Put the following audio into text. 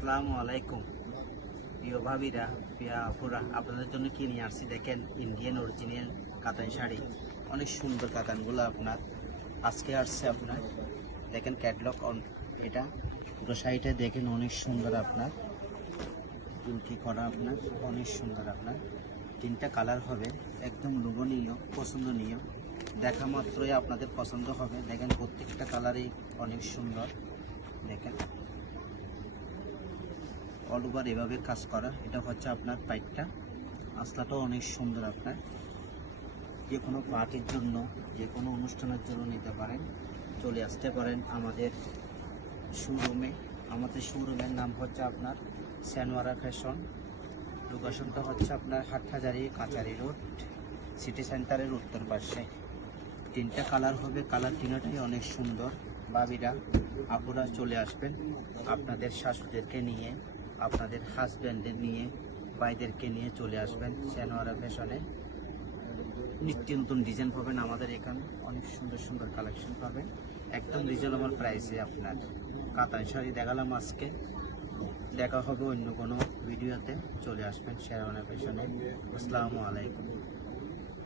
আসসালামু আলাইকুম প্রিয় ভাবিরা, প্রিয় আপুরা, আপনাদের জন্য কি নিয়ে আসছি দেখেন। ইন্ডিয়ান অরিজিনাল কাতান শাড়ি, অনেক সুন্দর কাতানগুলো আপনার আজকে আসছে। আপনার দেখেন ক্যাটলগ এটা পুরো শাড়িটা দেখেন, অনেক সুন্দর আপনার টুলকি করা, আপনার অনেক সুন্দর। আপনার তিনটা কালার হবে, একদম লোভনীয় পছন্দনীয়, দেখা মাত্রই আপনাদের পছন্দ হবে। দেখেন প্রত্যেকটা কালারই অনেক সুন্দর। দেখেন অল ওভার এভাবে কাজ করা। এটা হচ্ছে আপনার পাইপটা, আসলাটাও অনেক সুন্দর। আপনার যে কোনো পার্টির জন্য, যে কোনো অনুষ্ঠানের জন্য নিতে পারেন, চলে আসতে পারেন আমাদের শোরুমে। আমাদের শোরুমের নাম হচ্ছে আপনার সানোয়ারা ফ্যাশন। লোকেশনটা হচ্ছে আপনার হাটহাজারি কাচারি রোড, সিটি সেন্টারের উত্তর পাশে। তিনটা কালার হবে, কালার তিনটাই অনেক সুন্দর। ভাবিরা আপুরা চলে আসবেন আপনাদের শাশুদেরকে নিয়ে, আপনাদের হাজব্যান্ডের নিয়ে, ভাইদেরকে নিয়ে চলে আসবেন সানোয়ারা ফ্যাশনে। নিত্য নতুন ডিজাইন পাবেন আমাদের এখানে, অনেক সুন্দর সুন্দর কালেকশন পাবেন একদম রিজনেবল প্রাইসে। আপনার কাতান শাড়ি দেখালাম আজকে, দেখা হবে অন্য কোনো ভিডিওতে। চলে আসবেন সানোয়ারা ফ্যাশনে। আসসালামু আলাইকুম।